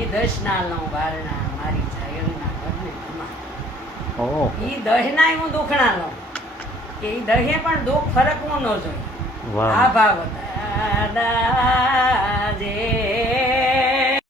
એ દશ ના લઉં વારણા મારી જાયરના ઘરને તમા ઓહો એ દહના હું દુખણા લઉં કે એ દહે પણ દુઃખ ફરકવું ન જોઈએ વાહ આ ભાવ હતા દાદા જે